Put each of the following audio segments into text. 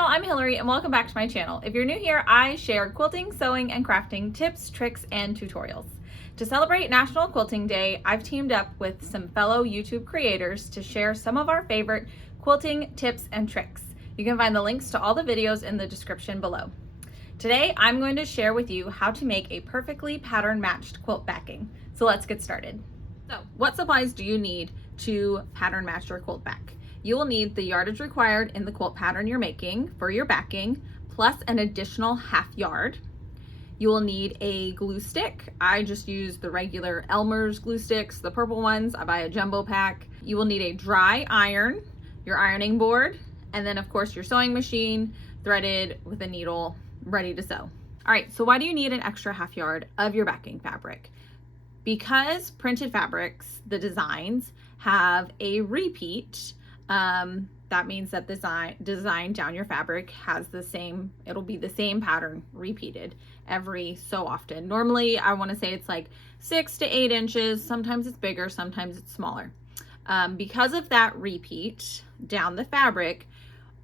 y'all, I'm Hilary and welcome back to my channel. If you're new here, I share quilting, sewing, and crafting tips, tricks, and tutorials. To celebrate National Quilting Day, I've teamed up with some fellow YouTube creators to share some of our favorite quilting tips and tricks. You can find the links to all the videos in the description below. Today, I'm going to share with you how to make a perfectly pattern matched quilt backing. So let's get started. So, what supplies do you need to pattern match your quilt back? You will need the yardage required in the quilt pattern you're making for your backing, plus an additional ½ yard. You will need a glue stick. I just use the regular Elmer's glue sticks, the purple ones. I buy a jumbo pack. You will need a dry iron, your ironing board, and then of course your sewing machine, threaded with a needle, ready to sew. All right, so why do you need an extra ½ yard of your backing fabric? Because printed fabrics, the designs, have a repeat. That means that the design down your fabric has the same, it'll be the same pattern repeated every so often. Normally, I want to say it's like 6 to 8 inches. Sometimes it's bigger, sometimes it's smaller. Because of that repeat down the fabric,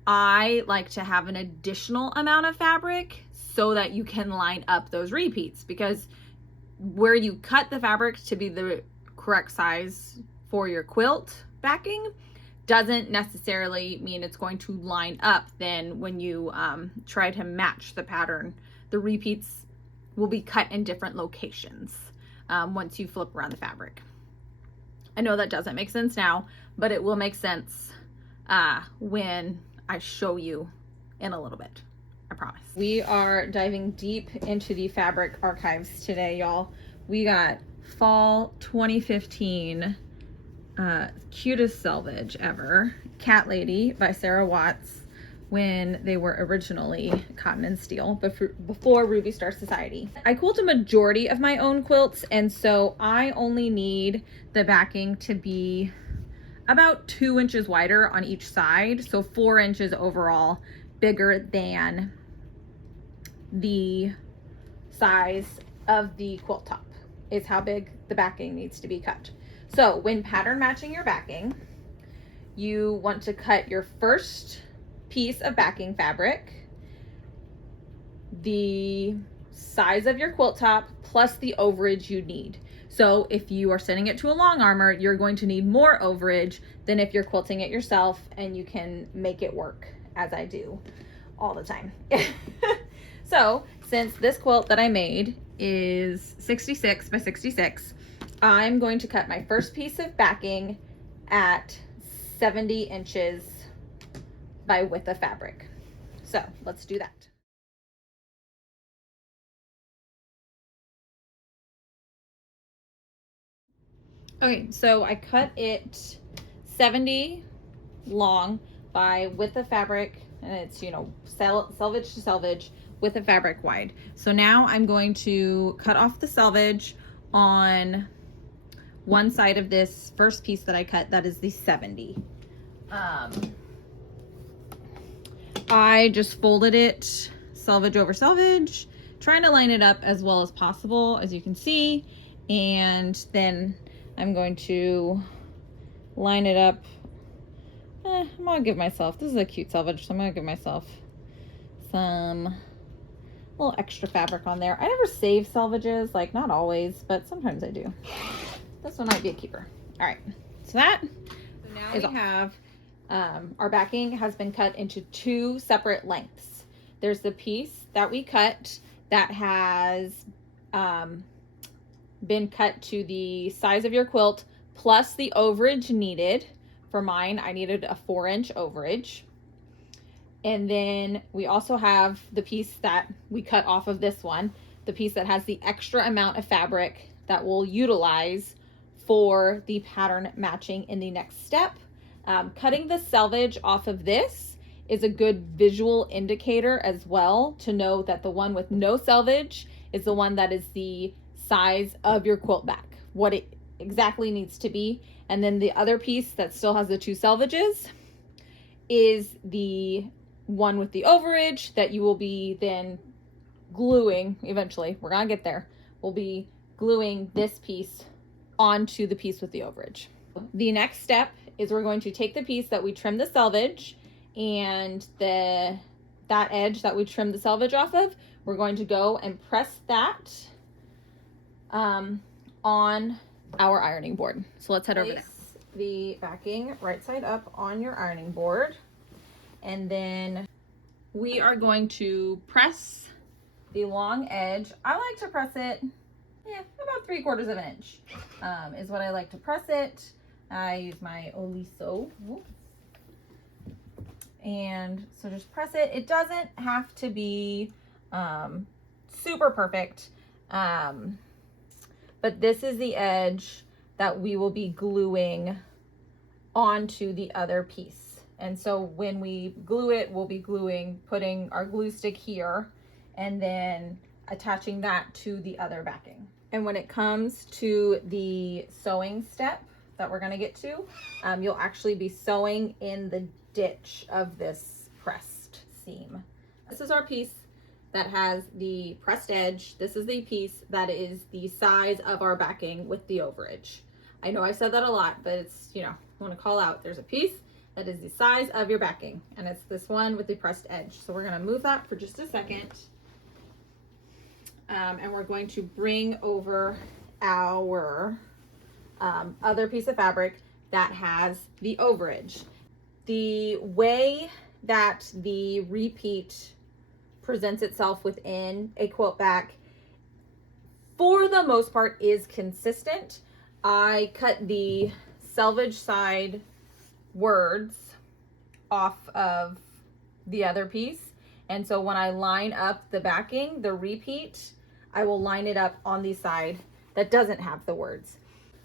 I like to have an additional amount of fabric so that you can line up those repeats, because where you cut the fabric to be the correct size for your quilt backing doesn't necessarily mean it's going to line up then when you try to match the pattern. The repeats will be cut in different locations once you flip around the fabric. I know that doesn't make sense now, but it will make sense when I show you in a little bit. I promise. We are diving deep into the fabric archives today, y'all. We got fall 2015 cutest selvage ever, Cat Lady by Sarah Watts, when they were originally cotton and steel, before Ruby Star Society. I quilt a majority of my own quilts, and so I only need the backing to be about 2 inches wider on each side, so 4 inches overall, bigger than the size of the quilt top is how big the backing needs to be cut. So when pattern matching your backing, you want to cut your first piece of backing fabric the size of your quilt top plus the overage you need. So if you are sending it to a long armor, you're going to need more overage than if you're quilting it yourself, and you can make it work, as I do all the time. So since this quilt that I made is 66 by 66, I'm going to cut my first piece of backing at 70 inches by width of fabric. So let's do that. Okay, so I cut it 70 long by width of fabric, and it's, you know, selvage to selvage, width of fabric wide. So now I'm going to cut off the selvage on one side of this first piece that I cut, that is the 70. I just folded it selvage over selvage, trying to line it up as well as possible, as you can see, and then I'm going to line it up. I'm gonna give myself, this is a cute selvage, so I'm gonna give myself some little extra fabric on there. I never save selvages, like not always, but sometimes I do. This one might be a keeper. All right, so that so now we have our backing has been cut into 2 separate lengths. There's the piece that we cut that has been cut to the size of your quilt plus the overage needed. For mine, I needed a 4-inch overage. And then we also have the piece that we cut off of this one, the piece that has the extra amount of fabric that we'll utilize for the pattern matching in the next step. Cutting the selvage off of this is a good visual indicator as well, to know that the one with no selvage is the one that is the size of your quilt back, what it exactly needs to be. And then the other piece that still has the 2 selvages is the one with the overage that you will be then gluing eventually. We're gonna get there. We'll be gluing this piece onto the piece with the overage. The next step is we're going to take the piece that we trimmed the selvage and the that edge that we trimmed the selvage off of, we're going to go and press that on our ironing board. So let's head over there. The backing right side up on your ironing board, and then we are going to press the long edge. I like to press it, about 3/4 of an inch is what I like to press it. I use my Oliso. And so just press it. It doesn't have to be super perfect, but this is the edge that we will be gluing onto the other piece. And so when we glue it, we'll be putting our glue stick here and then attaching that to the other backing. And when it comes to the sewing step that we're gonna get to, you'll actually be sewing in the ditch of this pressed seam. This is our piece that has the pressed edge. This is the piece that is the size of our backing with the overage. I know I said that a lot, but it's, I want to call out, there's a piece that is the size of your backing, and it's this one with the pressed edge. So we're going to move that for just a second. And we're going to bring over our other piece of fabric that has the overage. The way that the repeat presents itself within a quilt back, for the most part, is consistent. I cut the selvage side words off of the other piece, and so when I line up the backing, the repeat, I will line it up on the side that doesn't have the words.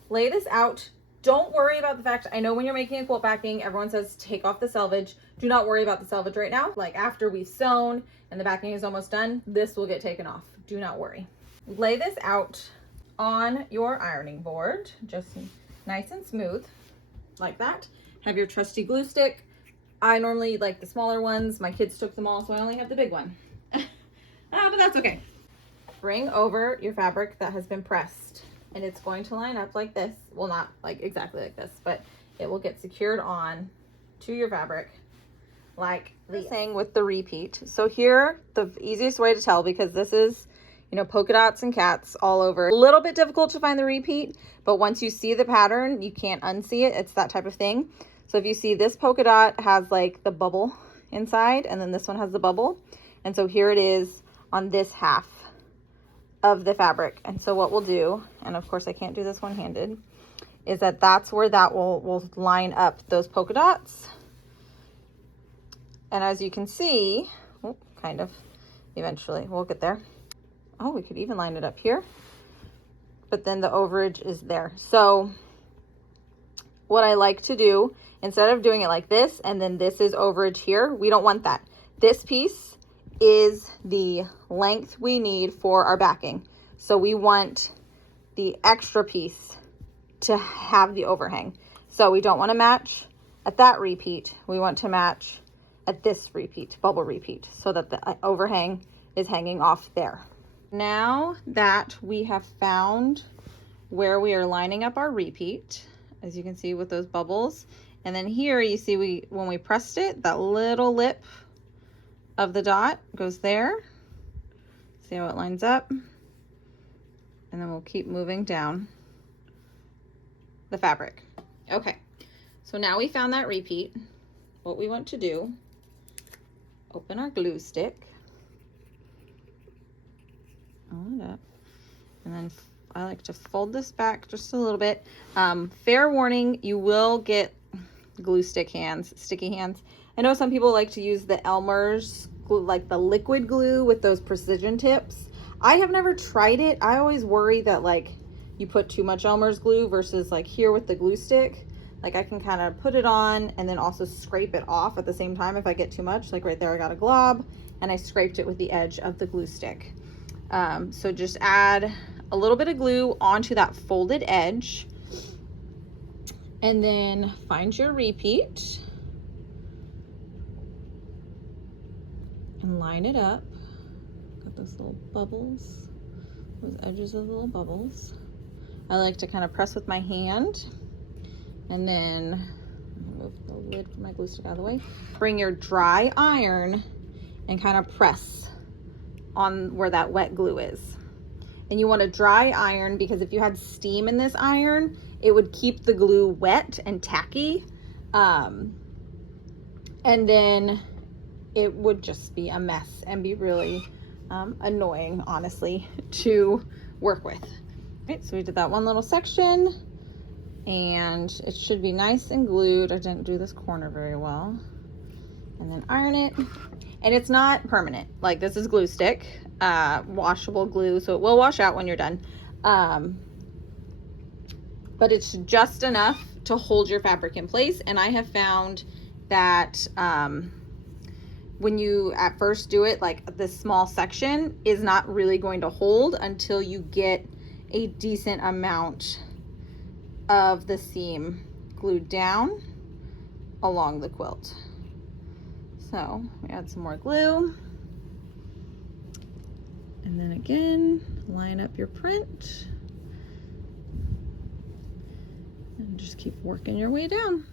Lay this out. Don't worry about the fact, I know when you're making a quilt backing, everyone says take off the selvage. Do not worry about the selvage right now. Like after we've sewn and the backing is almost done, this will get taken off. Do not worry. Lay this out on your ironing board, just nice and smooth, like that. Have your trusty glue stick. I normally like the smaller ones. My kids took them all, so I only have the big one. But that's okay. Bring over your fabric that has been pressed, and it's going to line up like this. Well, not like exactly like this, but it will get secured on to your fabric like the thing with the repeat. So here, the easiest way to tell, because this is, polka dots and cats all over. A little bit difficult to find the repeat, but once you see the pattern, you can't unsee it. It's that type of thing. So if you see this polka dot has like the bubble inside, and then this one has the bubble. And so here it is on this half of the fabric. And so what we'll do, and of course I can't do this one-handed, is that's where that will line up those polka dots. And as you can see, kind of, eventually we'll get there. Oh, we could even line it up here, but then the overage is there. So what I like to do, instead of doing it like this, and then this is overage here, we don't want that. This piece is the length we need for our backing. So we want the extra piece to have the overhang. So we don't want to match at that repeat. We want to match at this repeat, bubble repeat, so that the overhang is hanging off there. Now that we have found where we are lining up our repeat, as you can see with those bubbles, and then here you see when we pressed it, that little lip of the dot goes there. See how it lines up? And then we'll keep moving down the fabric. Okay, so now we found that repeat. What we want to do, open our glue stick, hold it up, and then I like to fold this back just a little bit. Fair warning, you will get glue stick hands, sticky hands. I know some people like to use the Elmer's glue, like the liquid glue with those precision tips. I have never tried it. I always worry that like you put too much Elmer's glue versus like here with the glue stick. Like I can kind of put it on and then also scrape it off at the same time if I get too much. Like right there I got a glob and I scraped it with the edge of the glue stick. So just add a little bit of glue onto that folded edge, and then find your repeat and line it up. Got those little bubbles, those edges of the little bubbles. I like to kind of press with my hand, and then move the lid from my glue stick out of the way. Bring your dry iron and kind of press on where that wet glue is. And you want to dry iron, because if you had steam in this iron, it would keep the glue wet and tacky. And then it would just be a mess and be really annoying, honestly, to work with. Right, so we did that one little section, and it should be nice and glued. I didn't do this corner very well. And then iron it. And it's not permanent. Like, this is glue stick, washable glue, so it will wash out when you're done. But it's just enough to hold your fabric in place. And I have found that when you at first do it, like this small section is not really going to hold until you get a decent amount of the seam glued down along the quilt. So we add some more glue, and then again line up your print and just keep working your way down.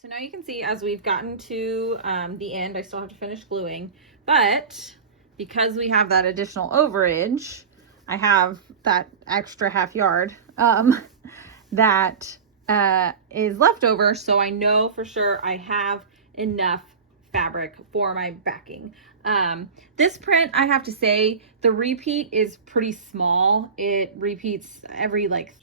So now you can see, as we've gotten to the end, I still have to finish gluing, but because we have that additional overage, I have that extra half yard that is left over, so I know for sure I have enough fabric for my backing. This print, I have to say, the repeat is pretty small. It repeats every like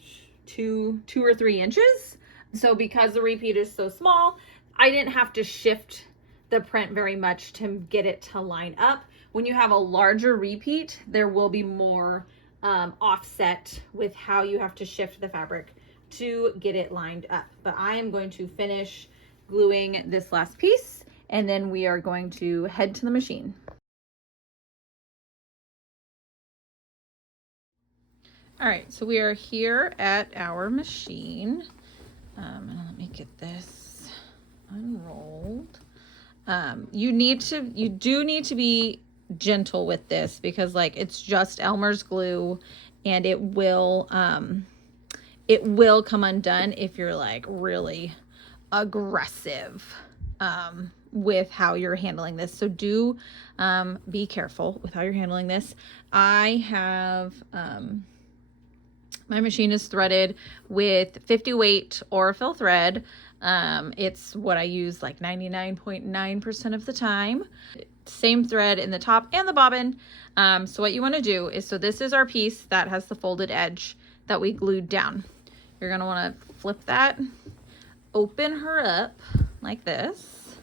two or 3 inches. So because the repeat is so small, I didn't have to shift the print very much to get it to line up. When you have a larger repeat, there will be more offset with how you have to shift the fabric to get it lined up. But I am going to finish gluing this last piece, and then we are going to head to the machine. All right, so we are here at our machine. And let me get this unrolled. You do need to be gentle with this, because like it's just Elmer's glue, and it will come undone if you're like really aggressive with how you're handling this. So do be careful with how you're handling this. I have my machine is threaded with 50 weight Aurifil thread. It's what I use like 99.9% of the time. Same thread in the top and the bobbin. So what you want to do is, so this is our piece that has the folded edge that we glued down. You're going to want to flip that, open her up like this,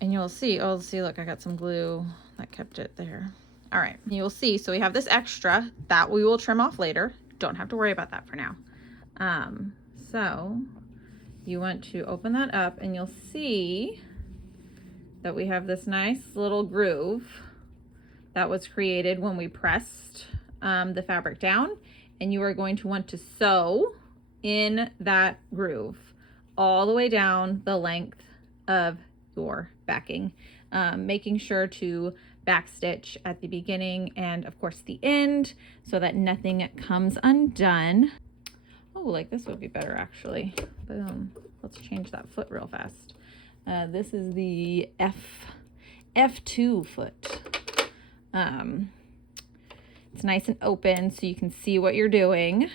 and you'll see, oh, see, look, I got some glue that kept it there. All right, you'll see, so we have this extra that we will trim off later. Don't have to worry about that for now. So you want to open that up, and you'll see that we have this nice little groove that was created when we pressed the fabric down, and you are going to want to sew in that groove all the way down the length of your backing, making sure to backstitch at the beginning and of course the end so that nothing comes undone. Oh, like this would be better actually. Boom. Let's change that foot real fast. This is the F2 foot. It's nice and open so you can see what you're doing.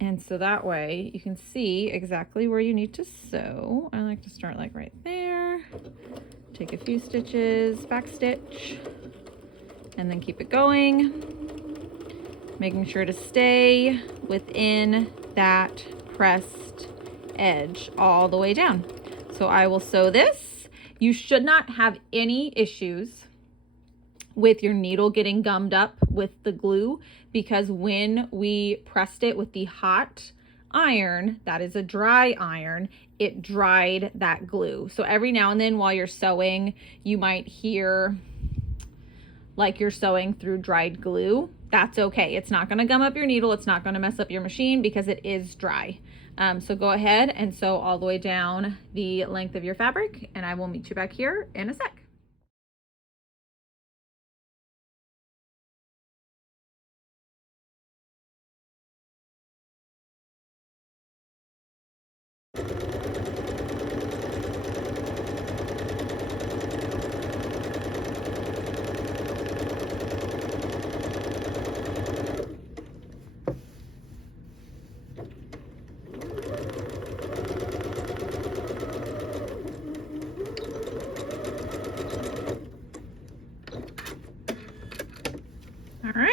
And so that way you can see exactly where you need to sew. I like to start like right there. Take a few stitches, back stitch, and then keep it going. Making sure to stay within that pressed edge all the way down. So I will sew this. You should not have any issues with your needle getting gummed up with the glue, because when we pressed it with the hot iron, that is a dry iron, it dried that glue. So every now and then while you're sewing, you might hear like you're sewing through dried glue. That's okay. It's not going to gum up your needle. It's not going to mess up your machine because it is dry. So go ahead and sew all the way down the length of your fabric, and I will meet you back here in a sec.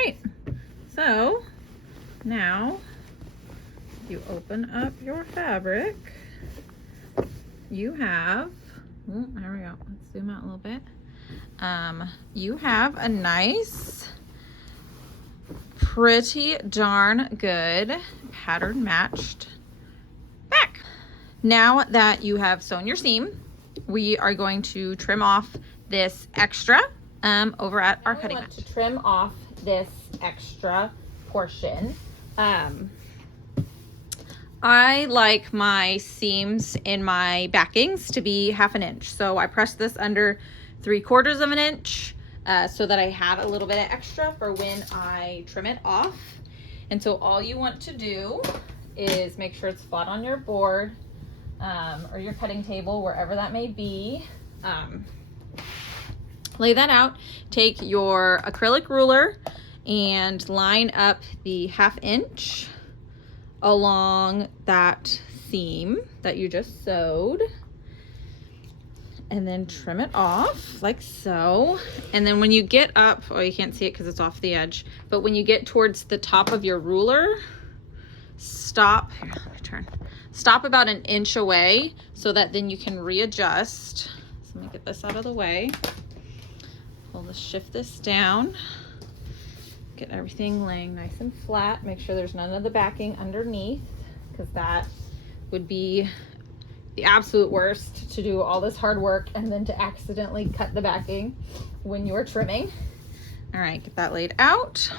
right, so now you open up your fabric. You have, oh, there we go. Let's zoom out a little bit. You have a nice, pretty darn good pattern matched back. Now that you have sewn your seam, we are going to trim off this extra over at our cutting mat. To trim off this extra portion. I like my seams in my backings to be 1/2 inch. So I pressed this under 3/4 of an inch so that I had a little bit of extra for when I trim it off. And so all you want to do is make sure it's flat on your board or your cutting table, wherever that may be. Lay that out, take your acrylic ruler and line up the 1/2 inch along that seam that you just sewed, and then trim it off like so. And then when you get up, oh, you can't see it because it's off the edge, but when you get towards the top of your ruler, stop. Here, let me turn. Stop about 1 inch away so that then you can readjust. So let me get this out of the way. Shift this down. Get everything laying nice and flat. Make sure there's none of the backing underneath, because that would be the absolute worst, to do all this hard work and then to accidentally cut the backing when you're trimming. All right, get that laid out.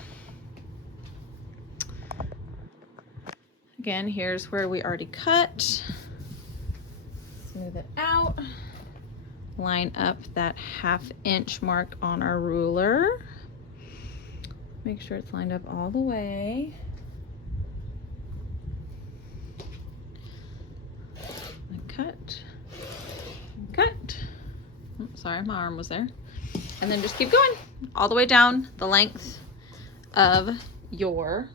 Again, here's where we already cut. Smooth it out. Line up that 1/2 inch mark on our ruler. Make sure it's lined up all the way. And cut, cut. Oh, sorry, my arm was there. And then just keep going all the way down the length of your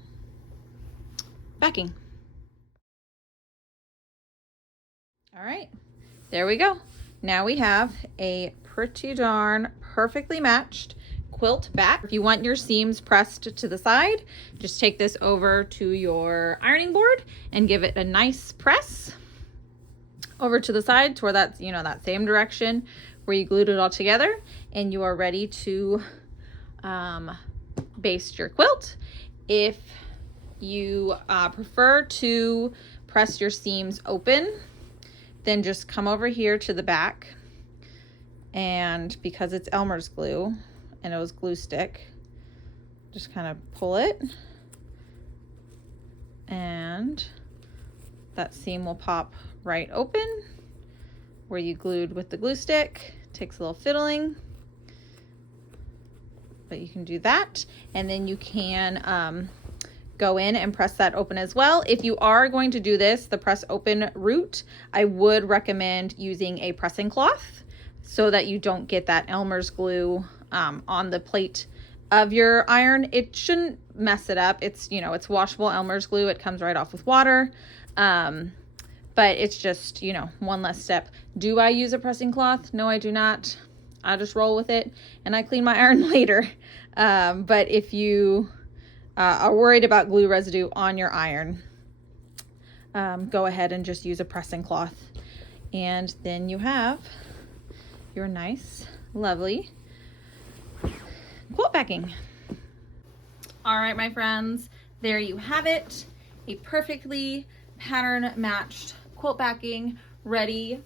backing. All right, there we go. Now we have a pretty darn perfectly matched quilt back. If you want your seams pressed to the side, just take this over to your ironing board and give it a nice press over to the side to where that's, you know, that same direction where you glued it all together, and you are ready to baste your quilt. If you prefer to press your seams open, then just come over here to the back, and because it's Elmer's glue and it was glue stick, just kind of pull it, and that seam will pop right open where you glued with the glue stick. Takes a little fiddling, but you can do that, and then you can go in and press that open as well. If you are going to do this, the press open route, I would recommend using a pressing cloth so that you don't get that Elmer's glue on the plate of your iron. It shouldn't mess it up. It's, you know, it's washable Elmer's glue. It comes right off with water. But it's just, you know, one less step. Do I use a pressing cloth? No, I do not. I just roll with it and I clean my iron later. But if you are worried about glue residue on your iron, go ahead and just use a pressing cloth, and then you have your nice, lovely quilt backing. All right, my friends, there you have it. A perfectly pattern matched quilt backing ready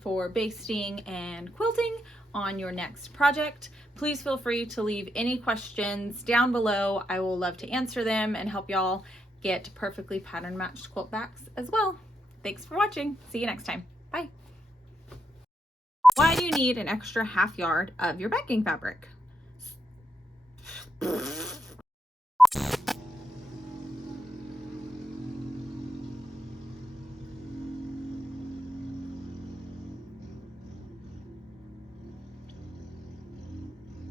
for basting and quilting on your next project. Please feel free to leave any questions down below. I will love to answer them and help y'all get perfectly pattern matched quilt backs as well. Thanks for watching. See you next time. Bye. Why do you need an extra 1/2 yard of your backing fabric?